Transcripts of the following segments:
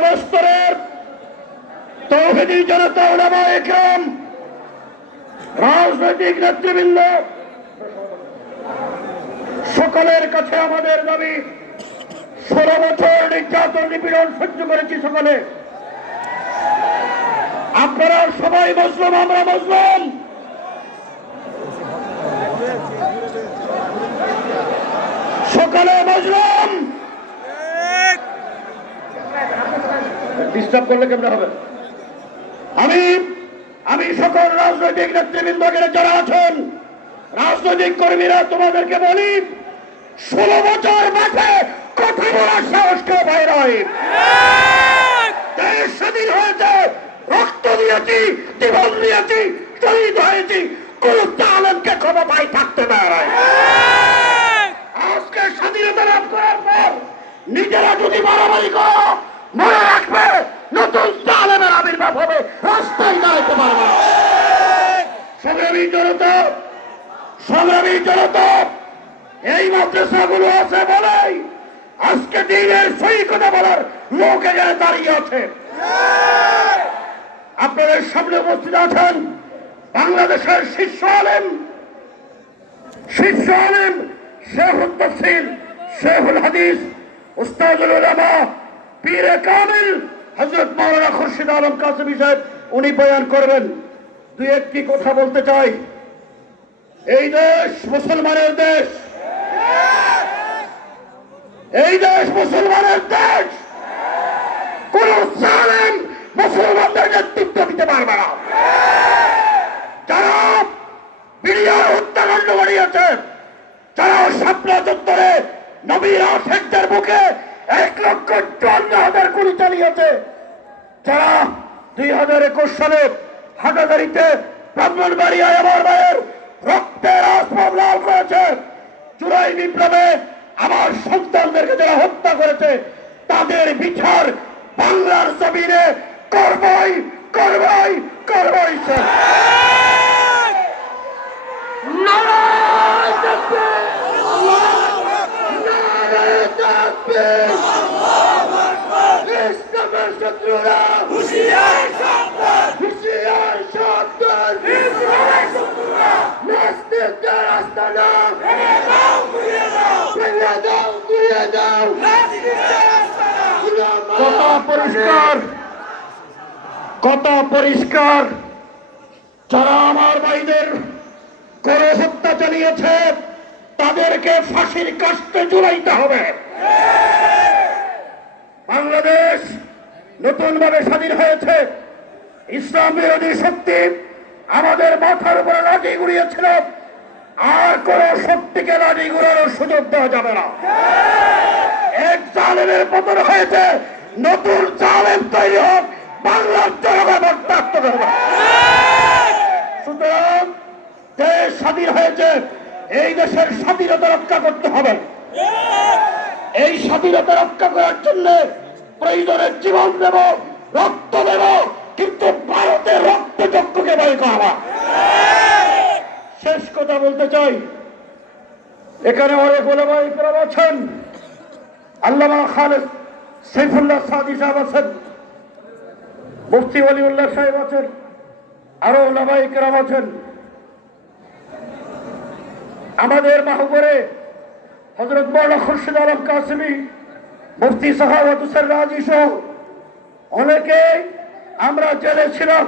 সর্বস্তরের তৌহিদি জনতা ওলামা একরাম, রাজনৈতিক নেতৃবৃন্দ, সকলের কাছে আমাদের দাবি ষোলো বছর নির্যাতন, নিপীড়ন সহ্য করেছি সকলে। আপনারা সবাই মুসলিম, আমরা মুসলিম সকলে মুসলিম ডিস্টার্ব করলে কেমন হবে? আমি আমি সকল রাজনৈতিক নেতৃবৃন্দকে যারা আছেন, রাজনৈতিক কর্মীরা তোমাদেরকে বলি, ষোলো বছর মাঠে কথা বলার সাহস কেউ দেশ স্বাধীন হয়েছে, রক্ত দিয়েছি, জীবন দিয়েছি, শহীদ হয়েছি, কোন আলমকে ক্ষমতায় থাকতে দেয় আজকে স্বাধীনতা লাভ করার পর নিজেরা যদি মারামারি করো, মনে রাখবে নতুন আলেমের আবির্ভাব হবে, রাস্তায় দাঁড়াতে পারবে। সংগ্রামী জনতা সংগ্রামী জনতা, এই মাদ্রাসাগুলো আছে বলেই আজকে দিনের সই কথা বলার লোক এখানে দাঁড়িয়ে আছে আপনাদের সামনে উপস্থিত আছেন বাংলাদেশের শীর্ষ আলেম শীর্ষ আলেম শেখুল তফসিল হাদিস, উস্তাদুল পীরে কামিল হযরত মাওলানা খুরশিদ আলম কাসিমি সাহেব, উনি বয়ান করবেন। দুই একটি কথা বলতে চাই? এই দেশ মুসলমানের দেশ। এই দেশ মুসলমানের দেশ। কোন জালেম মুসলমানদের নেতৃত্ব দিতে পারবে না। যারা বিরিয়ার হত্যাকাণ্ড বাড়িয়েছে যারা শাপলা চত্বরে নবীর আশেকদের বুকে এক লক্ষ চুয়ান্ন হাজার কোটি চালিয়েছে যারা দুই হাজার একুশ সালে হাটাদারিতে ব্রাহ্মণবাড়িয়ায় আমার ভাইয়ের রক্তের লাল করেছে চুরাই বিপ্লবে আমার সন্তানদেরকে যারা হত্যা করেছে তাদের বিচার বাংলার জমিনে করবই করবই করবই শত্রুরা! আস্তানা ভেঙে দাও, গুড়িয়ে দাও! কত পরিষ্কার। যারা আমার ভাইদের করে হত্যা চালিয়েছে তাদেরকে ফাঁসির কাস্তে জুলাইতে হবে। বাংলাদেশ নতুন ভাবে স্বাধীন হয়েছে। ইসলাম বিরোধী শক্তি আমাদের মাথার উপরে লাঠি গুড়িয়েছিল আর কোন শক্তিকে লাঠি গুড়ানোর সুযোগ দেওয়া যাবে না। এক জালেমের পতন হয়েছে। নতুন জালেম তৈরি হোক, বাংলার জনগণ রক্তাক্ত করবে সুতরাং দেশ স্বাধীন হয়েছে, এই দেশের স্বাধীনতা রক্ষা করতে হবে। এই স্বাধীনতা রক্ষা করার জন্য প্রয়োজনে জীবন দেব, রক্ত দেব, কিন্তু ভারতের রক্ত চক্ষুকে বই করা শেষ কথা বলতে চাই। এখানে অনেক ওলামাই কেরাম আছেন। আল্লামা খালেদ সৈফুল্লাহ সাদি সাহেব আছেন। মুফতি অলিউল্লাহ সাহেব আছেন। আরও ওলামাই কেরাম আছেন। আমাদের মাহবরে হজরত মৌলা খুরশিদ আলম কাসিমি মুফতি সাহাবত হুসেন রাজি সহ অনেকে আমরা জেলে ছিলাম।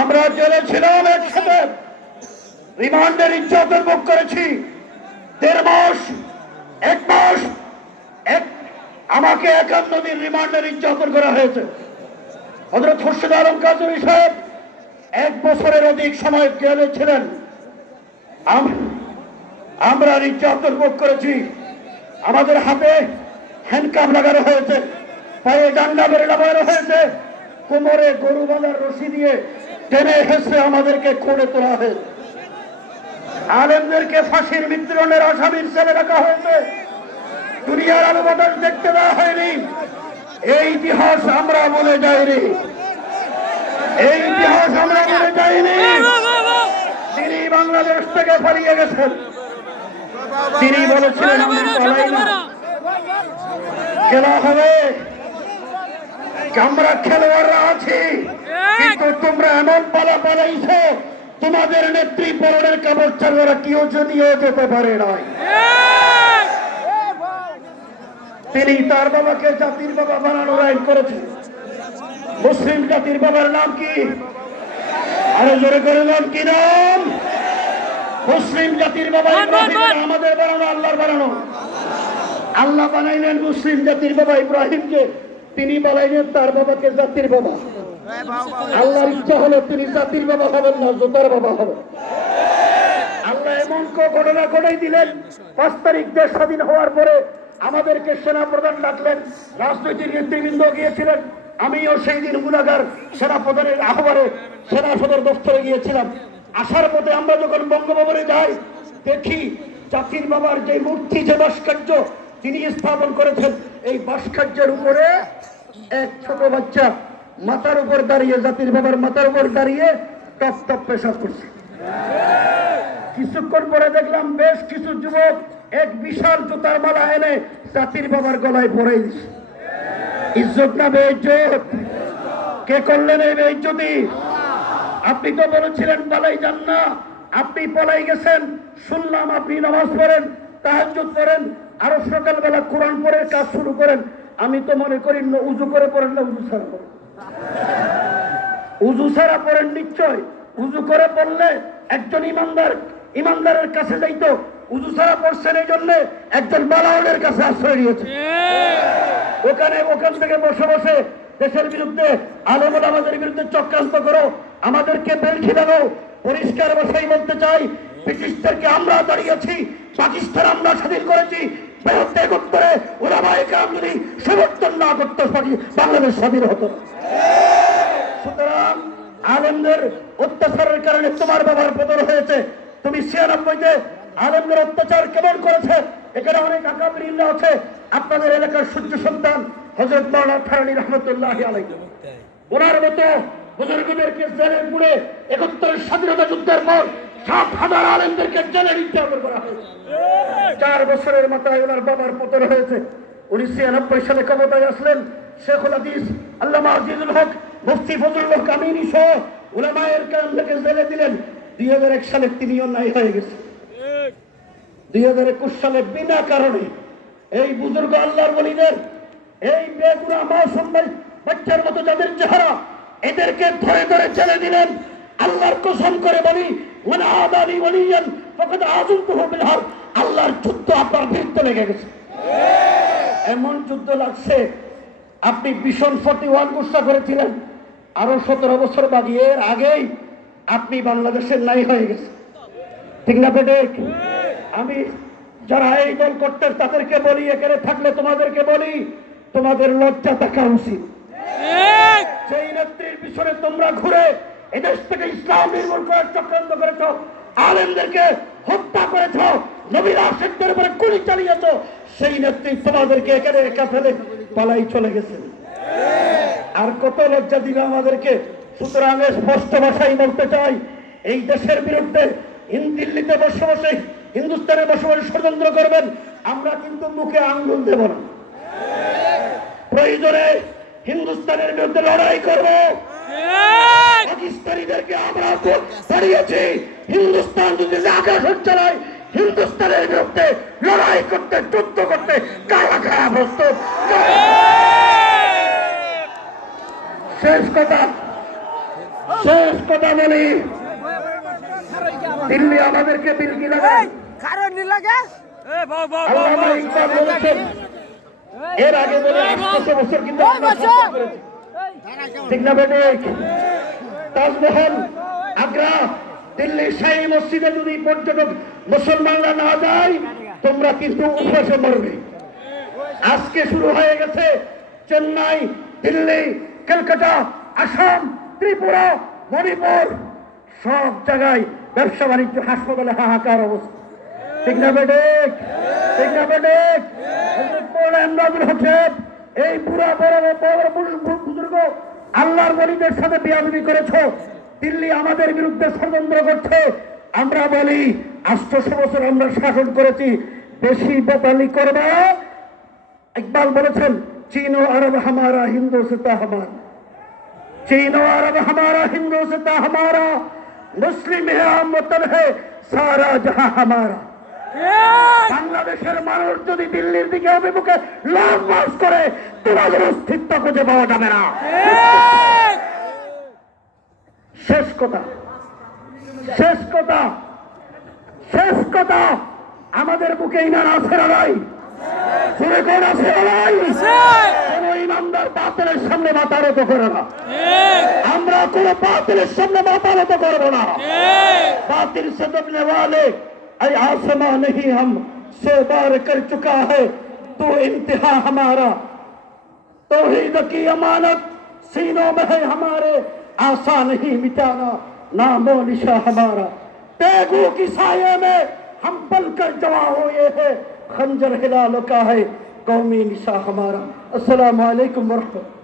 আমরা জেলে ছিলাম একসাথে। রিমান্ডের ইজ্জতের মুখ করেছি। দেড় মাস, এক মাস, এক আমাকে একান্ন দিন রিমান্ডে ইজ্জতের করা হয়েছে। হজরত খুরশিদ আলম কাজী সাহেব এক বছরের অধিক সময় জেলে ছিলেন। আম- আমরা নির্যাতন ভোগ করেছি। আমাদের হাতে হ্যান্ডকাপ লাগানো হয়েছে, পায়ে ডান্ডা মেরে লাগানো হয়েছে। কোমরে গরু বাঁধার রশি দিয়ে টেনে হেসে আমাদেরকে কোড়ে তোলা হয়েছে। আলেমদেরকে ফাঁসির বিদ্রোহের আসামির ছেলে রাখা হয়েছে। দুনিয়ার আলো বাতাস দেখতে দেওয়া হয়নি। এই ইতিহাস আমরা বলে যাইনি। এই ইতিহাস আমরা বলে যাইনি। তিনি বাংলাদেশ থেকে পালিয়ে গেছেন। তিনি বলেছিলেন খেলা হবে। আমরা খেলোয়াড়রা আছি। কিন্তু তোমরা এমন পালা পালাইছো, তোমাদের নেত্রী পরনের কাপড় ছাড়া কেউ যদিও যেতে পারে নয় তিনি তার বাবাকে জাতির বাবা বানানোর আইন করেছেন। মুসলিম জাতির বাবার নাম কি? আরও জোরে করে নাম কি নাম? মুসলিম জাতির বাবা আমাদের বানানো আল্লাহর বানানো। আল্লাহ বানাইলেন মুসলিম জাতির বাবা ইব্রাহিমকে তিনি বানাইলেন তার বাবাকে জাতির বাবা। আল্লাহর ইচ্ছা হলো তিনি জাতির বাবা হবেন না জোতার বাবা হবেন। আল্লাহ এমন ঘটনা ঘটাই দিলেন পাঁচ তারিখ দেশ স্বাধীন হওয়ার পরে আমাদেরকে সেনা প্রধান ডাকলেন, রাজনৈতিক নেতৃবৃন্দ গিয়েছিলেন। আমিও সেই দিন গুণাগার সেনা প্রধানের আহ্বানে সেনা সদর দপ্তরে গিয়েছিলাম। আসার পথে আমরা যখন বঙ্গভবনে যাই, দেখি জাতির বাবার যে মূর্তি, যে ভাস্কর্য তিনি স্থাপন করেছেন, এই ভাস্কর্যের উপরে এক ছোট বাচ্চা মাথার উপর দাঁড়িয়ে জাতির বাবার মাথার উপর দাঁড়িয়ে টপ টপ পেশাব করছে। কিছুক্ষণ পরে দেখলাম বেশ কিছু যুবক এক বিশাল জুতার মালা এনে জাতির বাবার গলায় দিছে। ইজ্জত না বেইজ্জত? কে করলেন এই বেইজ্জতি? আপনি তো বলেছিলেন, পালাই যান না। আপনি পলাই গেছেন, শুনলাম আপনি নামাজ পড়েন, তাহাজ্জুদ করেন আরও সকালবেলা কোরআন পড়ে কাজ শুরু করেন। আমি তো মনে করি, না, উজু করে পড়েন না, উজু ছাড়া পড়েন। উজু ছাড়া পড়েন নিশ্চয়। উজু করে পড়লে একজন ইমানদার, ইমানদারের কাছে যাইতো উজু ছাড়া পড়ছেন এই জন্য একজন বালাউলের কাছে আশ্রয় নিয়েছে। ওখানে ওখান থেকে বসে বসে দেশের বিরুদ্ধে আলমল আমাদের বিরুদ্ধে চক্রান্ত করো আমাদেরকে বেলঠি দেবো পরিষ্কার ভাষাই বলতে চাই ব্রিটিশদেরকে আমরা দাঁড়িয়েছি পাকিস্তান আমরা স্বাধীন করেছি বৃহত্তে করে ওরা মায়েকাম যদি সমর্থন না করতো বাংলাদেশ স্বাধীন হতো সুতরাং আলমদের অত্যাচারের কারণে তোমার বাবার পতন হয়েছে। তুমি ছিয়ানব্বইতে আলমদের অত্যাচার কেমন করেছে? এখানে অনেক আকাবিরিল্লা আছে। আপনাদের এলাকার সূর্য সন্তান হজরত মাওলানা থারানি রহমতুল্লাহ আলাই ওনার মতো বুজুর্গদেরকে জেলে পুড়ে একাত্তরের স্বাধীনতা যুদ্ধের পর সাত হাজার আলেমদেরকে জেলে নির্যাতন করা হয়েছে। চার বছরের মাথায় ওনার বাবার পতন হয়েছে। উনিশশো ছিয়ানব্বই সালে ক্ষমতায় আসলেন। শেখুল হাদিস, আল্লামা আজিজুল হক, মুফতি ফজলুল হক আমিনী সহ উলামায়ের কামকে জেলে দিলেন। দুই হাজার এক সালে তিনিও নাই হয়ে গেছে। দুই হাজার একুশ সালে বিনা কারণে এই বুজুর্গ আল্লাহর বলিদের, এই বেগুনা মাসুম বাচ্চার মতো যাদের চেহারা, এদেরকে ধরে ধরে ছেড়ে দিলেন। আল্লাহর কসম করে বলি মানে আদানি বলিয়েন আজম আল্লাহর যুদ্ধ আপনার লেগে গেছে। এমন যুদ্ধ লাগছে, আপনি ভীষণ ফর্টি ওয়ান গুসা করেছিলেন। আরও সতেরো বছর এর আগেই আপনি বাংলাদেশের নাই হয়ে গেছে ঠিক না আমি যারা এই দল করতেন তাদেরকে বলি এখানে থাকলে তোমাদেরকে বলি তোমাদের লজ্জা থাকা উচিত। সেই নেত্রীর পিছনে তোমরা ঘুরে এদেশ থেকে ইসলাম নির্মূল করার চক্রান্ত করেছ আলেমদেরকে হত্যা করেছ নবীর আশেকদের উপরে গুলি চালিয়েছ সেই নেত্রী তোমাদেরকে এখানে একা ফেলে পালাই চলে গেছে আর কত লজ্জা দিবে আমাদেরকে। সুতরাং স্পষ্ট ভাষাই বলতে চাই এই দেশের বিরুদ্ধে ইন- দিল্লিতে বসে বসে হিন্দুস্তানে বসে বসে ষড়যন্ত্র করবেন, আমরা কিন্তু মুখে আঙ্গুল দেব না। প্রয়োজনে হিন্দুস্তানের বিরুদ্ধে লড়াই করব। করতে কথা। দিল্লি আমাদেরকে বিলকি লাগায় কারণ লাগে এর আগে বলে বছর কিন্তু তাজমহল আগ্রা দিল্লির শাহী মসজিদে যদি পর্যটক মুসলমানরা না যায় তোমরা কিন্তু উপবাসে মরবে। আজকে শুরু হয়ে গেছে চেন্নাই দিল্লি কলকাতা আসাম ত্রিপুরা মণিপুর। সব জায়গায় ব্যবসা বাণিজ্য হাসপাতালে হাহাকার অবস্থা। ঠিক না বেডেক ঠিক না বেডেক এই পুরা বড় বড় বুজুর্গ আল্লাহর গরিবের সাথে বিয়াদবি করেছ, দিল্লি আমাদের বিরুদ্ধে ষড়যন্ত্র করছে। আমরা বলি, আটশোশো বছর আমরা শাসন করেছি, বেশি বেতালি করবে। একবার বলেছেন, চীন ও আরব হামারা, হিন্দু সেতা হামার। চীন ও আরব হামারা, হিন্দু সেতা হামারা। মুসলিম হ্যাঁ মতন সারা জাহা হামারা। হ্যাঁ। বাংলাদেশের মানুষ যদি দিল্লির দিকে অভিমুখে লং মার্চ করে তোমাদের অস্তিত্ব খুঁজে পাওয়া যাবে না। হ্যাঁ। শেষ কথা। শেষ কথা। শেষ কথা। আমাদের বুকে ইমান আছে নাই? হ্যাঁ। সুরে কোন আছে নাই? কোন ইমানদার সামনে মাথা করে না। আমরা কোন বাতিলের সামনে মাতারত নত করব না। বাতিল সে দবনে اے آسما نہیں، ہم سے بار کر چکا ہے۔ تو انتہا ہمارا۔ توحید کی امانت، سینوں میں ہے ہمارے۔ آسا نہیں مٹانا، نام و نشا ہمارا۔ پیگو کی سائے میں ہم پل کر جمع ہوئے ہیں۔ خنجر ہلال کا ہے، قومی نشا ہمارا۔ السلام علیکم ورحمت